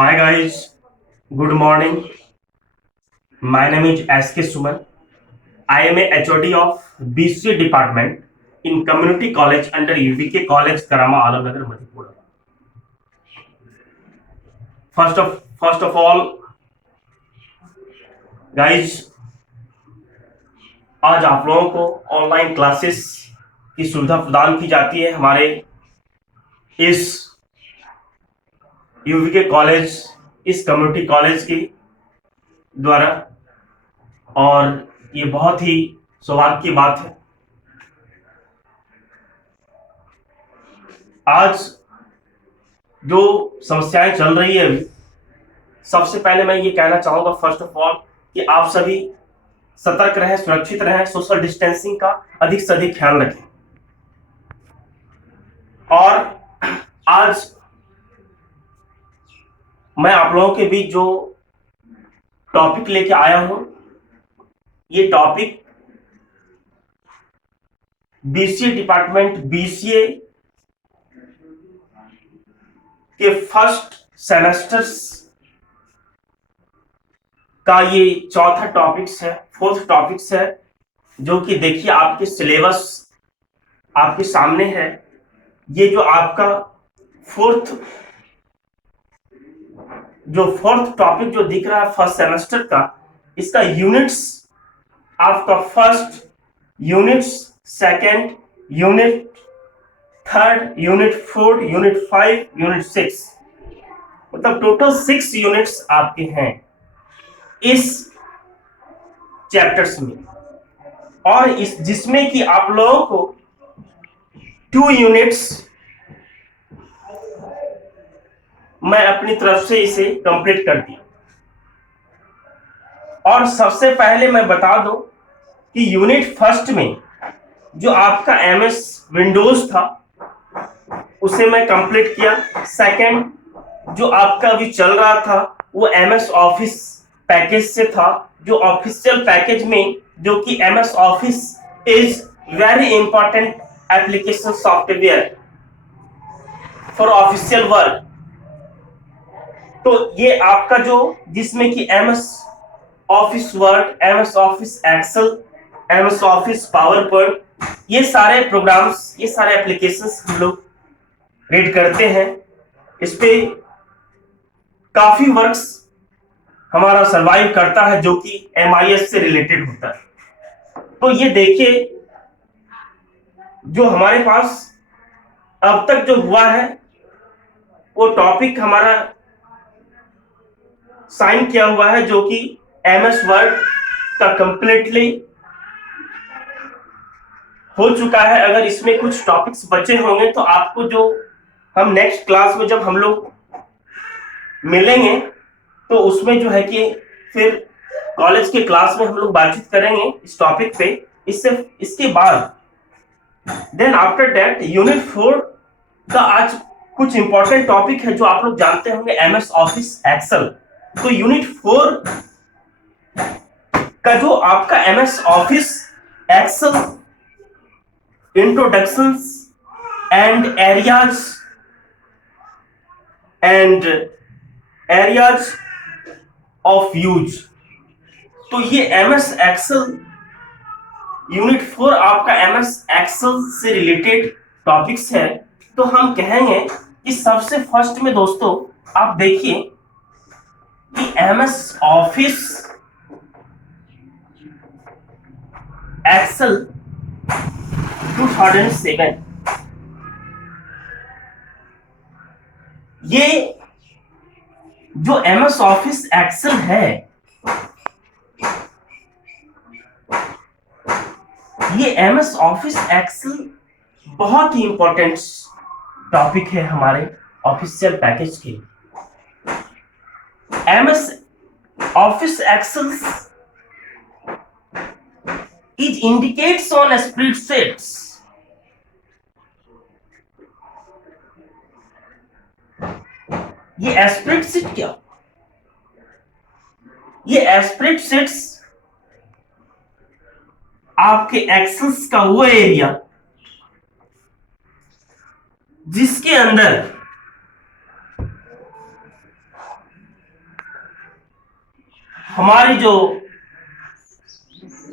Hi guys, good morning. My name is SK Suman. I am a HOD of BCA department in Community College under UVK College, Karama, Alamnagar, Madhepura. First of all, guys, आज आप लोगों को online classes की सुविधा प्रदान की जाती है हमारे इस यूवीके कॉलेज, इस कम्युनिटी कॉलेज के द्वारा, और ये बहुत ही सौभाग्य की बात है। आज जो समस्याएं चल रही है अभी, सबसे पहले मैं ये कहना चाहूंगा फर्स्ट ऑफ ऑल कि आप सभी सतर्क रहें, सुरक्षित रहें, सोशल डिस्टेंसिंग का अधिक से अधिक ख्याल रखें। और आज मैं आप लोगों के बीच जो टॉपिक लेके आया हूं, ये टॉपिक बीसीए डिपार्टमेंट बीसीए के फर्स्ट सेमेस्टर्स का ये चौथा टॉपिक्स है, फोर्थ टॉपिक्स है, जो कि देखिए आपके सिलेबस आपके सामने है। ये जो आपका फोर्थ टॉपिक जो दिख रहा है फर्स्ट सेमेस्टर का, इसका यूनिट्स आपका first units, second unit, third unit, fourth unit, 5 unit, 6, मतलब टोटल 6 यूनिट्स आपके हैं इस चैप्टर्स में। और इस जिसमें कि आप लोगों को 2 यूनिट्स मैं अपनी तरफ से इसे कंप्लीट कर दिया। और सबसे पहले मैं बता दूं कि यूनिट फर्स्ट में जो आपका एमएस विंडोज था उसे मैं कंप्लीट किया। सेकंड जो आपका अभी चल रहा था वो एमएस ऑफिस पैकेज से था, जो ऑफिशियल पैकेज में, जो कि MS Office is very important application software for official work. तो ये आपका जो जिसमें कि MS Office Word, MS Office Excel, MS Office PowerPoint, ये सारे प्रोग्राम्स, ये सारे एप्लीकेशंस हम लोग रीड करते हैं। इस पे काफी वर्क्स हमारा सरवाइव करता है जो कि एमआईएस से रिलेटेड होता है। तो ये देखिए जो हमारे पास अब तक जो हुआ है वो टॉपिक हमारा साइन किया हुआ है, जो कि एमएस वर्ड का कंप्लीटली हो चुका है। अगर इसमें कुछ टॉपिक्स बचे होंगे तो आपको जो हम नेक्स्ट क्लास में जब हम लोग मिलेंगे तो उसमें जो है कि फिर कॉलेज के क्लास में हम लोग बातचीत करेंगे इस टॉपिक पे। इसके बाद देन आफ्टर दैट यूनिट 4 का आज कुछ इंपॉर्टेंट टॉपिक है जो आप लोग जानते होंगे, एमएस ऑफिस एक्सेल। तो यूनिट 4 का जो आपका MS Office Excel introductions and areas of use, तो ये एमएस एक्सेल यूनिट 4 आपका एमएस एक्सेल से रिलेटेड टॉपिक्स है। तो हम कहेंगे कि सबसे फर्स्ट में दोस्तों आप देखिए कि एमएस ऑफिस एक्सेल 2007, ये जो एमएस ऑफिस एक्सेल है, ये एमएस ऑफिस एक्सेल बहुत ही इंपॉर्टेंट टॉपिक है हमारे ऑफिशियल पैकेज के। MS Office Excel is indicates on spreadsheets. ये स्प्रेडशीट क्या? ये स्प्रेडशीट्स आपके एक्सेल्स का वो एरिया जिसके अंदर हमारी जो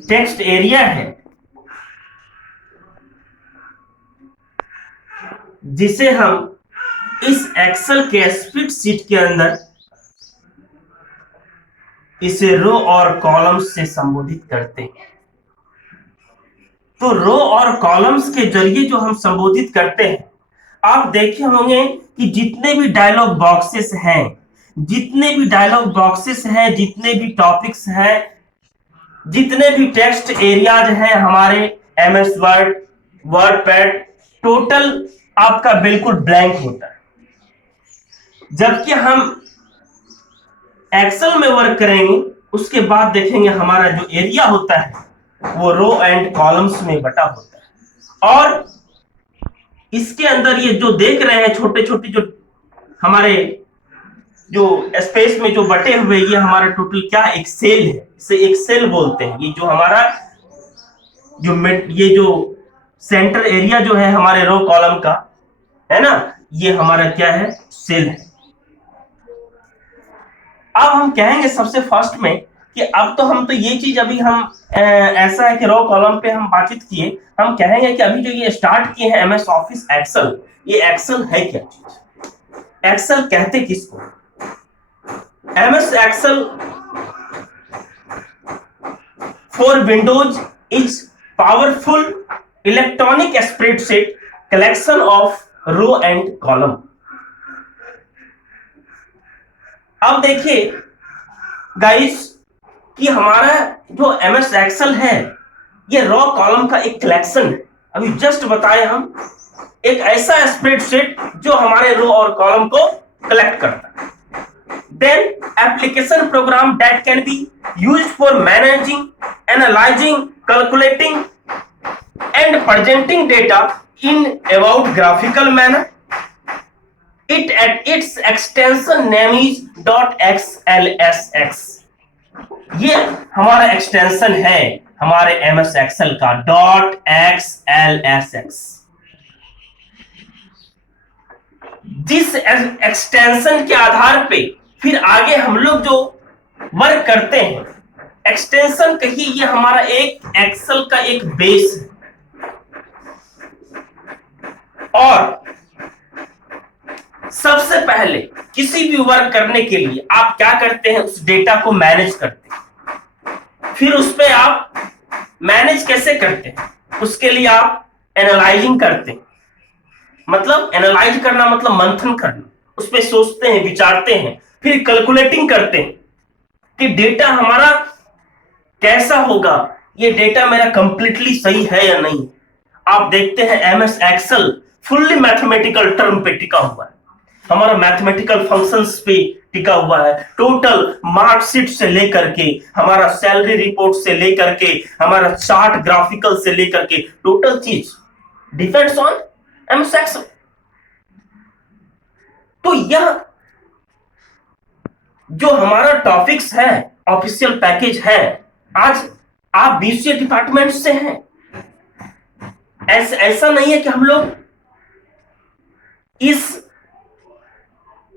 टेक्स्ट एरिया है, जिसे हम इस एक्सेल के स्प्रेडशीट के अंदर इसे रो और कॉलम्स से संबोधित करते हैं। तो रो और कॉलम्स के जरिए जो हम संबोधित करते हैं, आप देखे होंगे कि जितने भी डायलॉग बॉक्सेस हैं, जितने भी टॉपिक्स हैं, जितने भी टेक्स्ट एरियाज हैं हमारे एमएस वर्ड, वर्डपैड, टोटल आपका बिल्कुल ब्लैंक होता है। जबकि हम एक्सेल में वर्क करेंगे, उसके बाद देखेंगे हमारा जो एरिया होता है वो रो एंड कॉलम्स में बटा होता है। और इसके अंदर ये जो देख रहे हैं छोटे छोटे जो हमारे जो स्पेस में जो बटे हुए, ये हमारा टोटल क्या एक सेल है, इसे एक सेल बोलते हैं। ये जो हमारा ये जो सेंटर एरिया जो है हमारे रो कॉलम का, है ना, ये हमारा क्या है, सेल है। अब हम कहेंगे सबसे फर्स्ट में कि अब तो हम तो ये चीज अभी हम ऐसा है कि रो कॉलम पे हम बातचीत किए, हम कहेंगे कि अभी जो ये स्टार्ट किए हैं एमएस ऑफिस एक्सेल, ये एक्सेल है क्या चीज, एक्सेल कहते किसको? MS Excel for Windows is powerful electronic spreadsheet collection of row and column. अब देखिए गाइस कि हमारा जो एमएस एक्सेल है ये रो कॉलम का एक कलेक्शन है। अभी जस्ट बताए हम, एक ऐसा स्प्रेडशीट जो हमारे रो और कॉलम को कलेक्ट करता है। Then application program that can be used for managing, analyzing, calculating and presenting data in about graphical manner. It at its extension name is .xlsx। ये हमारा एक्सटेंशन है हमारे एमएस एक्सेल का .xlsx। जिस extension के आधार पे फिर आगे हम लोग जो वर्क करते हैं, एक्सटेंशन कहिए, ये हमारा एक एक्सेल का एक बेस है। और सबसे पहले किसी भी वर्क करने के लिए आप क्या करते हैं, उस डेटा को मैनेज करते हैं। फिर उस पे आप मैनेज कैसे करते हैं, उसके लिए आप एनालाइजिंग करते हैं। मतलब एनालाइज करना मतलब मंथन करना, उस पे सोचते हैं, विचारते हैं, फिर कैलकुलेटिंग करते हैं कि डेटा हमारा कैसा होगा, ये डेटा मेरा कंप्लीटली सही है या नहीं। आप देखते हैं MS Excel fully mathematical term पे टिका हुआ है, हमारा मैथमेटिकल फंक्शंस पे टिका हुआ है। टोटल मार्कशीट से लेकर के, हमारा सैलरी रिपोर्ट से लेकर के, हमारा चार्ट ग्राफिकल से लेकर के, टोटल चीज डिपेंड्स ऑन एमएस एक्सेल। तो यह जो हमारा टॉपिक्स है, ऑफिशियल पैकेज है, आज आप बीसीए डिपार्टमेंट से हैं, ऐसा नहीं है कि हम लोग इस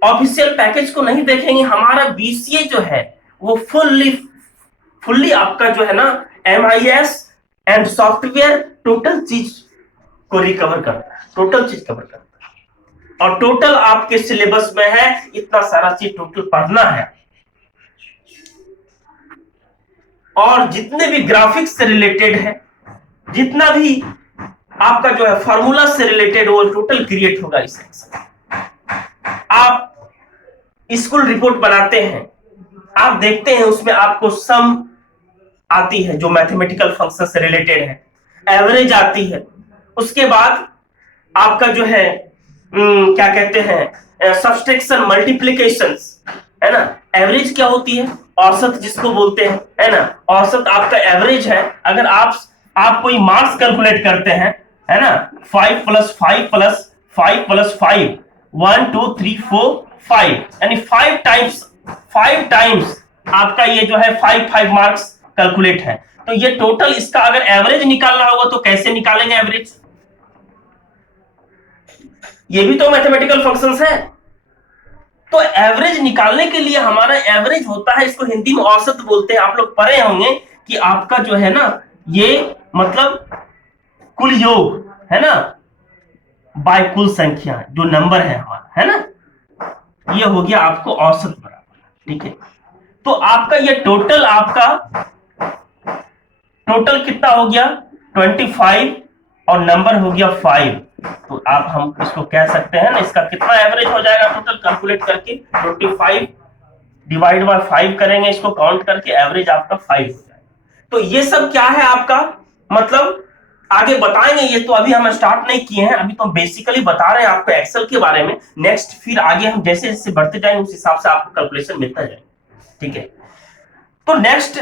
ऑफिशियल पैकेज को नहीं देखेंगे। हमारा बीसीए जो है वो फुल्ली आपका जो है ना एमआईएस एंड सॉफ्टवेयर टोटल चीज को रिकवर करता है, टोटल चीज कवर करता है। और टोटल आपके सिलेबस में है, इतना सारा चीज टोटल पढ़ना है। और जितने भी ग्राफिक्स से रिलेटेड है, जितना भी आपका जो है फार्मूला से रिलेटेड, वो टोटल क्रिएट होगा इस सेक्शन। आप स्कूल रिपोर्ट बनाते हैं, आप देखते हैं उसमें आपको सम आती है जो मैथमेटिकल फंक्शन से रिलेटेड है, एवरेज आती है, उसके बाद आपका जो है क्या कहते हैं सब्सट्रैक्शन, मल्टीप्लिकेशंस, है ना। एवरेज क्या होती है, औसत जिसको बोलते हैं, है ना। औसत आपका एवरेज है। अगर आप कोई मार्क्स कैलकुलेट करते हैं, है ना, 5 + 5 + 5 + 5 1 2 3 4 5, यानी 5 टाइम्स आपका ये जो है 5 मार्क्स कैलकुलेट है। तो ये टोटल इसका अगर एवरेज निकालना होगा तो कैसे निकालेंगे एवरेज? ये भी तो मैथमेटिकल फंक्शंस है। तो एवरेज निकालने के लिए हमारा एवरेज होता है, इसको हिंदी में औसत बोलते हैं। आप लोग पढ़े होंगे कि आपका जो है ना ये मतलब कुल योग है ना बाय कुल संख्या, जो नंबर है हमारा, है ना, ये हो गया आपको औसत बराबर। ठीक है, तो आपका ये टोटल कितना हो गया 25 और नंबर हो गया 5। तो आप हम इसको कह सकते हैं ना, इसका कितना एवरेज हो जाएगा टोटल कैलकुलेट करके 25 डिवाइड बाय 5 करेंगे, इसको काउंट करके एवरेज आपका 5 हो जाएगा। तो ये सब क्या है आपका मतलब आगे बताएंगे, ये तो अभी हम स्टार्ट नहीं किए हैं, अभी तो बेसिकली बता रहे हैं आपको एक्सेल के बारे में। नेक्स्ट फिर आगे हम जैसे जैसे बढ़ते जाएंगे उस हिसाब से आपको कैलकुलेशन मिलता जाएगा। ठीक है, तो नेक्स्ट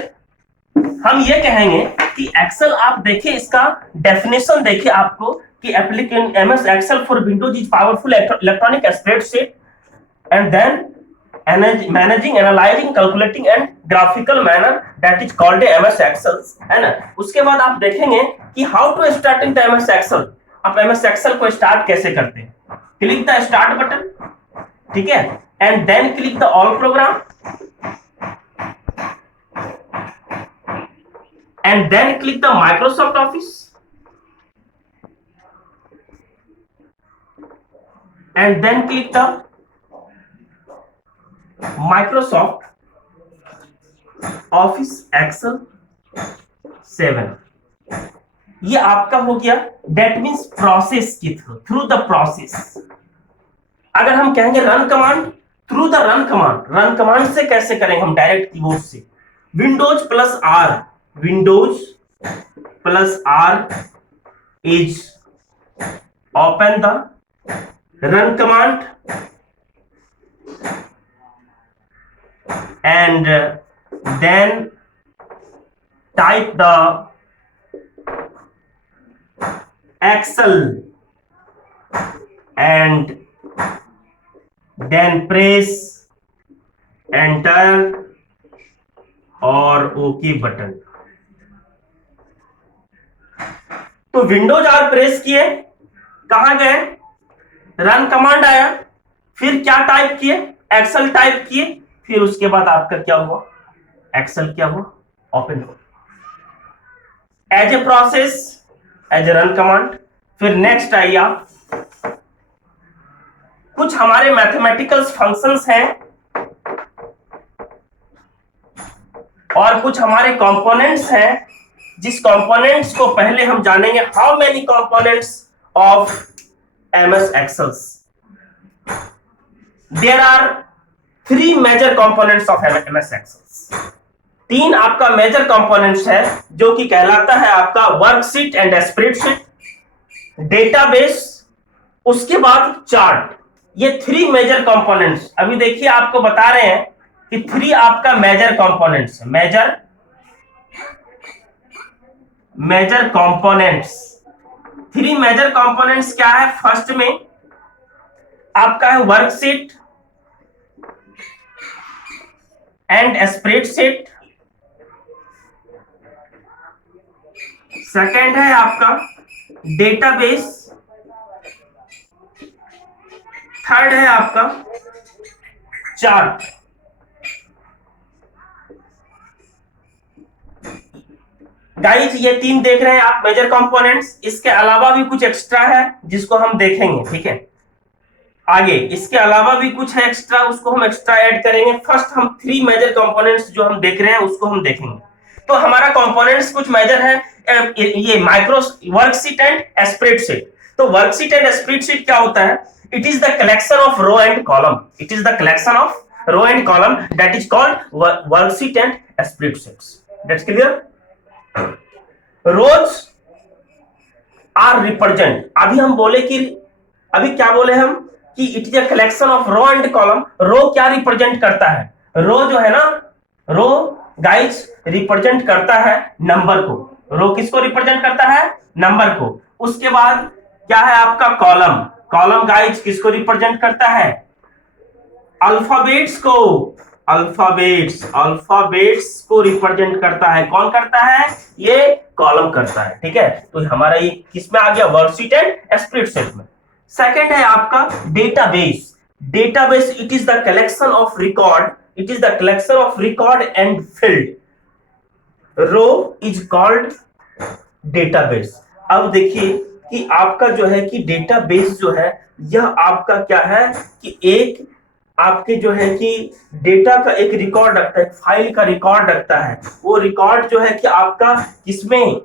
हम ये कहेंगे कि एक्सेल आप देखिए, इसका डेफिनेशन देखिए आपको कि application MS Excel for Windows is powerful electronic spreadsheet and then managing, analyzing, calculating and graphical manner that is called MS Excel, है ना। उसके बाद आप देखेंगे कि how to starting the MS Excel, आप MS Excel को स्टार्ट कैसे करते हैं। क्लिक द स्टार्ट बटन, ठीक है, and then click the all program and then click the Microsoft Office and then click the Microsoft Office Excel 7। ये आपका हो गया, डेट मीन्स प्रोसेस के थ्रू द प्रोसेस। अगर हम कहेंगे run command, through the run command से कैसे करेंगे हम, डायरेक्ट कीबोर्ड से Windows plus R is open the run command and then type the Excel and then press enter और OK बटन। तो विंडोज आर प्रेस किए, कहां गए, रन कमांड आया, फिर क्या टाइप किए, एक्सेल टाइप किए, फिर उसके बाद आपका क्या हुआ, एक्सेल क्या हुआ, ओपन हो as a process, as a run command. फिर नेक्स्ट आइए आप, कुछ हमारे मैथमेटिकल फंक्शंस हैं और कुछ हमारे कंपोनेंट्स हैं, जिस कंपोनेंट्स को पहले हम जानेंगे। How many components of MS Excels, there are 3 major components of MS Excel. 3 आपका मेजर कंपोनेंट्स है जो कि कहलाता है आपका वर्कशीट एंड स्प्रेडशीट, डेटाबेस, उसके बाद चार्ट। ये 3 मेजर कंपोनेंट्स अभी देखिए आपको बता रहे हैं कि 3 आपका मेजर कंपोनेंट्स है, मेजर कंपोनेंट्स। 3 मेजर कंपोनेंट्स क्या है, फर्स्ट में आपका है वर्कशीट एंड स्प्रेडशीट, सेकंड है आपका डेटाबेस, थर्ड है आपका चार्ट। गाइस ये 3 देख रहे हैं आप मेजर कंपोनेंट्स, इसके अलावा भी कुछ एक्स्ट्रा है जिसको हम देखेंगे। ठीक है, आगे इसके अलावा भी कुछ है एक्स्ट्रा, उसको हम एक्स्ट्रा ऐड करेंगे। फर्स्ट हम 3 मेजर कंपोनेंट्स जो हम देख रहे हैं उसको हम देखेंगे। तो हमारा कंपोनेंट्स कुछ मेजर है, ये माइक्रो वर्कशीट एंड स्प्रेडशीट। तो वर्कशीट एंड स्प्रेडशीट क्या होता है, it is the collection of row and column, it is the collection of row and column that is called worksheet and spreadsheets. That's clear. Rows are represent, अभी हम बोले कि अभी क्या बोले हम कि it is a collection of row and column. Row क्या रिप्रेजेंट करता है, रो जो है ना, रो गाइस रिप्रेजेंट करता है नंबर को। रो किसको रिप्रेजेंट करता है, नंबर को। उसके बाद क्या है आपका कॉलम, कॉलम गाइस किसको रिप्रेजेंट करता है, अल्फाबेट्स को, अल्फाबेट्स को रिप्रेजेंट करता है। कौन करता है, ये कॉलम करता है। ठीक है, तो हमारा ये किसमें आ गया, वर्कशीट एंड स्प्रेडशीट में। सेकंड है आपका database, database it is the collection of record, it is the collection of record and field, row is called database. अब देखिए कि आपका जो है कि डेटाबेस जो है यह आपका क्या है कि एक आपके जो है कि डेटा का एक रिकॉर्ड रखता है, एक फाइल का रिकॉर्ड रखता है। वो रिकॉर्ड जो है कि आपका इसमें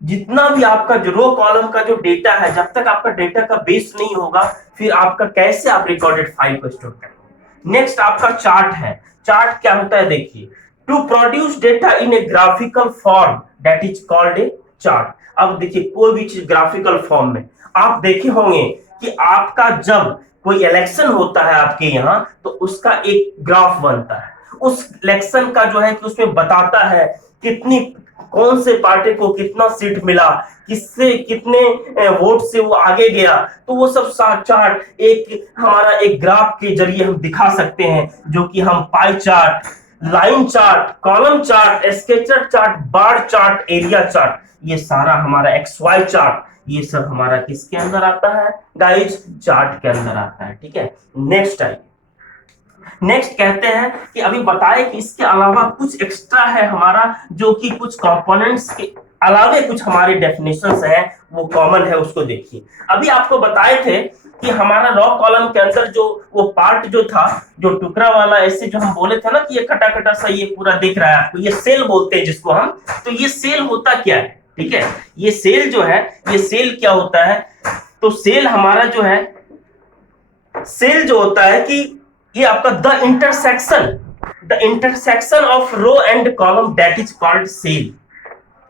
जितना भी आपका जो रो कॉलम का जो डेटा है, जब तक आपका डेटा का बेस नहीं होगा फिर आपका कैसे आप रिकॉर्डेड फाइल को स्टोर करेंगे। नेक्स्ट आपका चार्ट है। चार्ट क्या होता है देखिए, to produce data in a graphical form that is called a chart. अब देखिए कोई भी चीज ग्राफिकल फॉर्म में आप देखे होंगे कि आपका जब कोई इलेक्शन होता है आपके यहाँ तो उसका एक ग्राफ बनता है, उस इलेक्शन का जो है कि उसमें बताता है कितनी कौन से पार्टी को कितना सीट मिला, किससे कितने वोट से वो आगे गया। तो वो सब चार्ट एक हमारा एक ग्राफ के जरिए हम दिखा सकते हैं, जो कि हम pie chart, line chart, column chart, sketcher chart, bar chart, area chart, ये सारा हमारा एक्स वाई चार्ट, ये सब हमारा किसके अंदर आता है गाइज, चार्ट के अंदर आता है। ठीक है, नेक्स्ट आइए। नेक्स्ट कहते हैं कि अभी बताए कि इसके अलावा कुछ एक्स्ट्रा है हमारा, जो कि कुछ कंपोनेंट्स के अलावे कुछ हमारे डेफिनेशंस हैं वो कॉमन है, उसको देखिए। अभी आपको बताए थे कि हमारा रॉ कॉलम के अंदर जो वो पार्ट जो था, जो टुकड़ा वाला ऐसे जो हम बोले थे ना कि ये कटा कटा सा ये पूरा दिख रहा है आपको, ये सेल बोलते हैं जिसको हम। तो ये सेल होता क्या है, ठीक है, ये सेल जो है, ये सेल क्या होता है, तो सेल हमारा जो है, सेल जो होता है कि ये आपका the intersection of row and column that is called cell.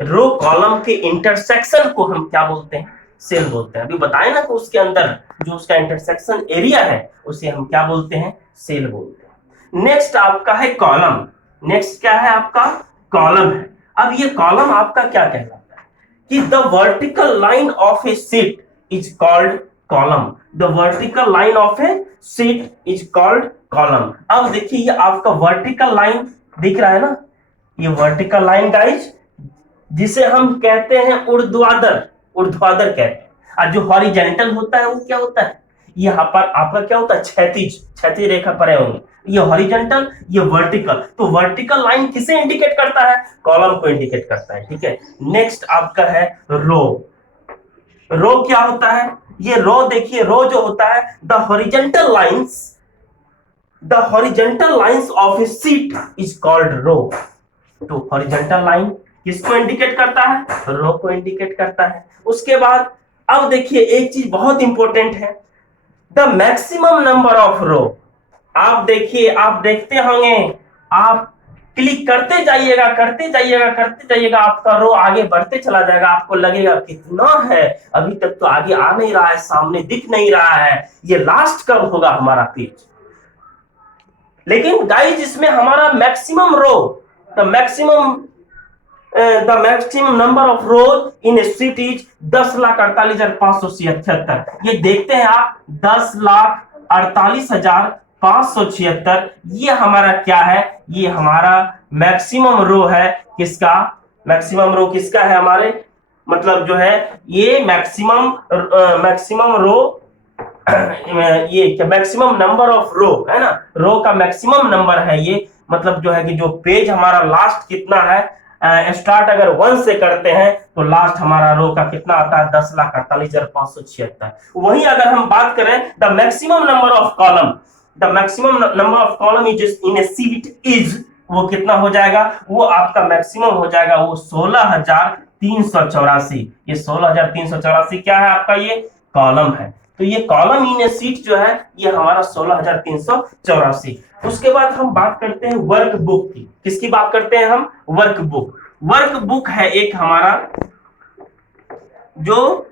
Row column के इंटरसेक्शन को हम क्या बोलते हैं, सेल बोलते हैं। अभी बताए ना कि उसके अंदर जो उसका इंटरसेक्शन एरिया है उसे हम क्या बोलते हैं, सेल बोलते हैं। नेक्स्ट आपका है कॉलम। नेक्स्ट क्या है आपका, कॉलम है। अब ये कॉलम आपका क्या कहलाता है कि the vertical line of a sheet is called column. The vertical line of a sheet is called column. अब देखिए ये आपका वर्टिकल लाइन दिख रहा है ना, ये वर्टिकल लाइन गाइज, जिसे हम कहते हैं ऊर्ध्वाधर, ऊर्ध्वाधर कहते हैं। और जो हॉरिजेंटल होता है वो क्या होता है, यहाँ पर आपका क्या होता है, क्षैतिज, क्षैतिज रेखा परे होंगे, ये हॉरिजेंटल, ये वर्टिकल। तो वर्टिकल लाइन किसे इंडिकेट करता है, कॉलम को इंडिकेट करता है। ठीक है, नेक्स्ट आपका है रो। रो क्या होता है, ये रो देखिए, रो जो होता है the horizontal lines, the horizontal lines of a sheet is called row. तो हॉरिजेंटल लाइन किसको इंडिकेट करता है, रो को इंडिकेट करता है। उसके बाद अब देखिए एक चीज बहुत इंपॉर्टेंट है, द मैक्सिमम नंबर ऑफ रो। आप देखिए, आप देखते होंगे, आप क्लिक करते जाइएगा करते जाइएगा करते जाइएगा, आपका रो आगे बढ़ते चला जाएगा, आपको लगेगा कितना है, अभी तक तो आगे आ नहीं रहा है, सामने दिख नहीं रहा है, ये लास्ट कब होगा हमारा पेज। लेकिन गाइस इसमें हमारा maximum row, the maximum number of rows in a sheet is 10,48,576। ये देखते हैं आप, 10,48,576, ये हमारा क्या है, ये हमारा मैक्सिमम रो है। किसका, मैक्सिमम रो किसका है हमारे, मतलब जो है ये मैक्सिमम रो, ये मैक्सिमम नंबर ऑफ रो है ना, रो का मैक्सिमम नंबर है ये, मतलब जो है कि जो पेज हमारा लास्ट कितना है, स्टार्ट अगर 1 से करते हैं तो लास्ट हमारा रो का कितना आता है, 10,48,576। वही अगर हम बात करें the maximum number of column, the maximum number of column is in a sheet is, वो कितना हो जाएगा, वो आपका मैक्सिमम हो जाएगा वो 16,384। ये 16,384 क्या है आपका, ये कॉलम है। तो ये कॉलम इन ए शीट जो है ये हमारा 16,384। उसके बाद हम बात करते हैं वर्क बुक की। किसकी बात करते हैं हम, वर्क बुक। वर्क बुक है एक हमारा जो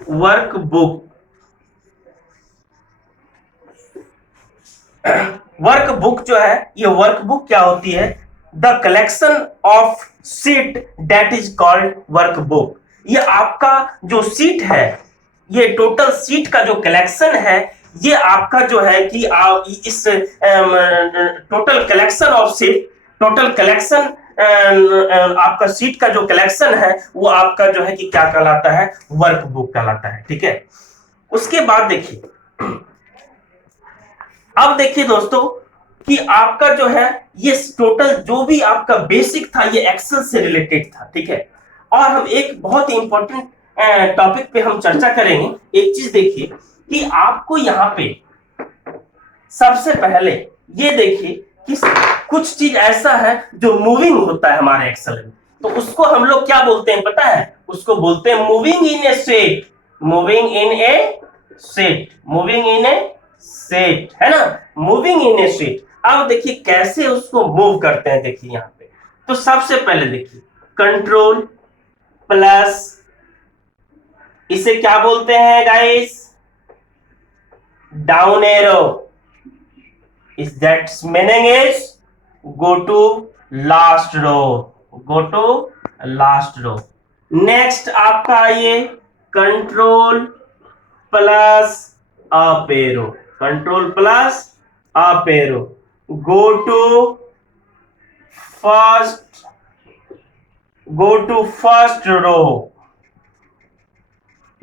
वर्क बुक, वर्क बुक जो है, ये वर्क बुक क्या होती है, the collection of sheet that is called work book. ये आपका जो शीट है, ये टोटल शीट का जो कलेक्शन है, ये आपका जो है कि इस total collection of sheet, total collection आपका शीट का जो कलेक्शन है वो आपका जो है कि क्या कहलाता है, वर्क बुक कहलाता है। ठीक है, उसके बाद देखिए अब देखिए दोस्तों कि आपका जो है ये टोटल जो भी आपका बेसिक था ये एक्सेल से रिलेटेड था, ठीक है। और हम एक बहुत ही इंपॉर्टेंट टॉपिक पे हम चर्चा करेंगे। एक चीज देखिए कि आपको यहाँ पे सबसे पहले ये देखिए कि कुछ चीज ऐसा है जो मूविंग होता है हमारे एक्सेल में, तो उसको हम लोग क्या बोलते हैं पता है? उसको बोलते हैं moving in A set, moving in A set, moving in A set, है ना, मूविंग इन ए सेट। अब देखिए कैसे उसको मूव करते हैं, देखिए यहाँ पे। तो सबसे पहले देखिए कंट्रोल प्लस, इसे क्या बोलते हैं guys? Down arrow. is that meaning is go to last row, go to last row। Next आपका ये control plus up arrow, control plus up arrow, go to first, go to first row.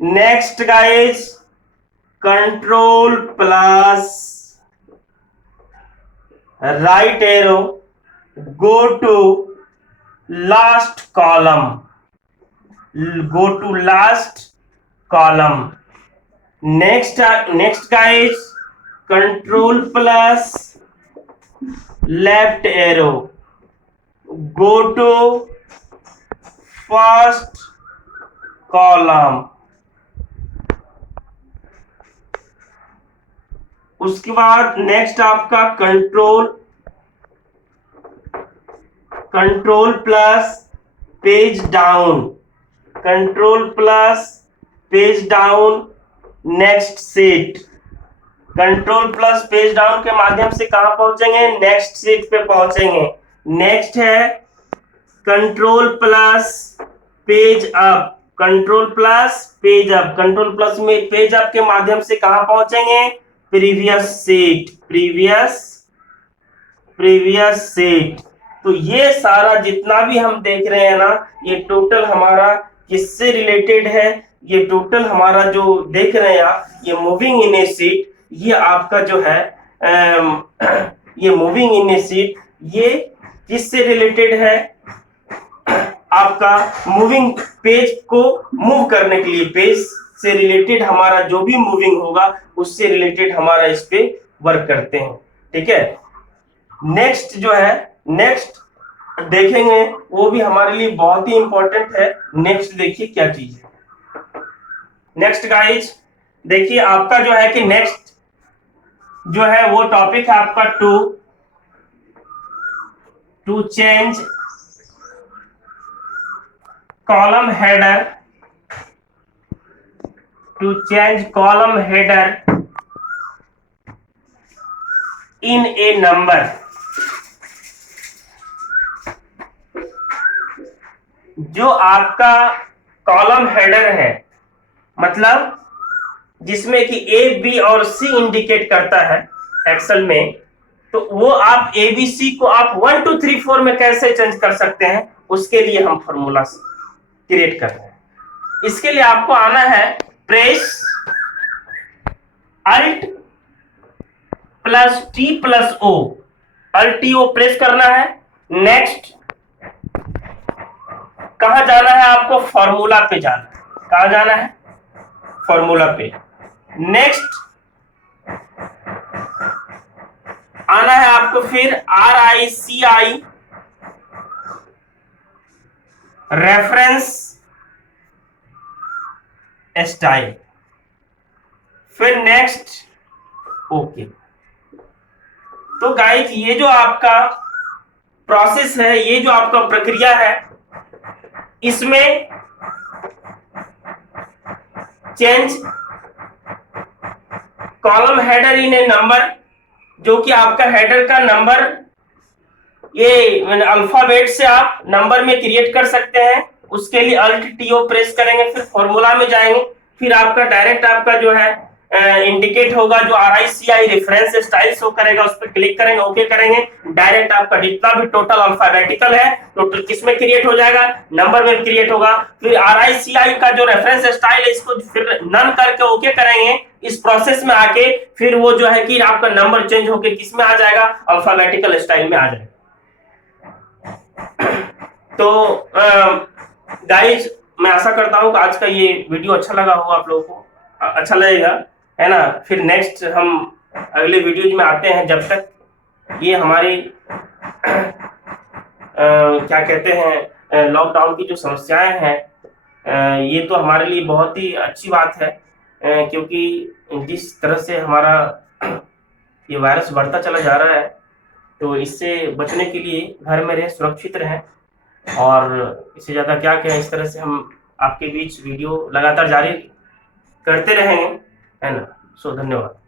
Next guys control plus right arrow, go to last column, go to last column। next guys control plus left arrow, go to first column। उसके बाद next आपका control plus page down, control plus page down. Next seat, control plus page down के माध्यम से कहां पहुंचेंगे? Next seat पे पहुंचेंगे। नेक्स्ट है control plus page up, control plus page up, control plus में पेज अप के माध्यम से कहां पहुंचेंगे? Previous seat, previous seat. तो ये सारा जितना भी हम देख रहे हैं ना, ये टोटल हमारा किससे रिलेटेड है? ये टोटल हमारा जो देख रहे हैं आप, ये मूविंग इन ए सीट, ये आपका जो है ये मूविंग इन ए सीट, ये किससे रिलेटेड है? आपका मूविंग पेज को मूव करने के लिए, पेज से रिलेटेड हमारा जो भी मूविंग होगा उससे रिलेटेड हमारा इस पे वर्क करते हैं, ठीक है। नेक्स्ट जो है, नेक्स्ट देखेंगे वो भी हमारे लिए बहुत ही इंपॉर्टेंट है। नेक्स्ट देखिए क्या चीज है। नेक्स्ट गाइज देखिए आपका जो है कि नेक्स्ट जो है वो टॉपिक है आपका to change column header, to change column header in a number। जो आपका कॉलम हेडर है, मतलब जिसमें कि ए बी और सी इंडिकेट करता है एक्सेल में, तो वो आप ए बी सी को आप 1 2 3 4 में कैसे चेंज कर सकते हैं, उसके लिए हम फॉर्मूला क्रिएट कर रहे हैं। इसके लिए आपको आना है press alt plus T plus O, alt T O press करना है। नेक्स्ट कहां जाना है आपको? फॉर्मूला पे जाना है। कहां जाना है? फॉर्मूला पे। नेक्स्ट आना है आपको फिर RICI रेफरेंस स्टाइल, फिर नेक्स्ट ओके। तो गाइस ये जो आपका प्रोसेस है, ये जो आपका प्रक्रिया है, इसमें चेंज कॉलम हेडर इन ए नंबर, जो कि आपका हेडर का नंबर ये अल्फाबेट से आप नंबर में क्रिएट कर सकते हैं। उसके लिए अल्ट टीओ प्रेस करेंगे, फिर फॉर्मूला में जाएंगे, फिर आपका डायरेक्ट आपका जो है इंडिकेट होगा, जो RICI रेफरेंस स्टाइल शो करेगा, उस पर क्लिक करेंगे, ओके करेंगे, डायरेक्ट आपका जितना भी टोटल अल्फाबेटिकल है टोटल किसमें क्रिएट हो जाएगा? नंबर में क्रिएट होगा। फिर RICI का जो रेफरेंस स्टाइल है इसको फिर नन करके ओके करेंगे, इस प्रोसेस में आके फिर वो जो है कि आपका नंबर चेंज होके किस में आ जाएगा, अल्फाबेटिकल स्टाइल में आ जाएगा। तो गाइज मैं आशा करता हूँ कि आज का ये वीडियो अच्छा लगा होगा, आप लोगों को अच्छा लगेगा, है ना। फिर नेक्स्ट हम अगले वीडियो में आते हैं। जब तक ये हमारी क्या कहते हैं लॉकडाउन की जो समस्याएं हैं, ये तो हमारे लिए बहुत ही अच्छी बात है, क्योंकि जिस तरह से हमारा ये वायरस बढ़ता चला जा रहा है, तो इससे बचने के लिए घर में रहें, सुरक्षित रहें, और इससे ज़्यादा क्या कहें। इस तरह से हम आपके बीच वीडियो लगातार जारी करते रहेंगे, है ना। सो धन्यवाद।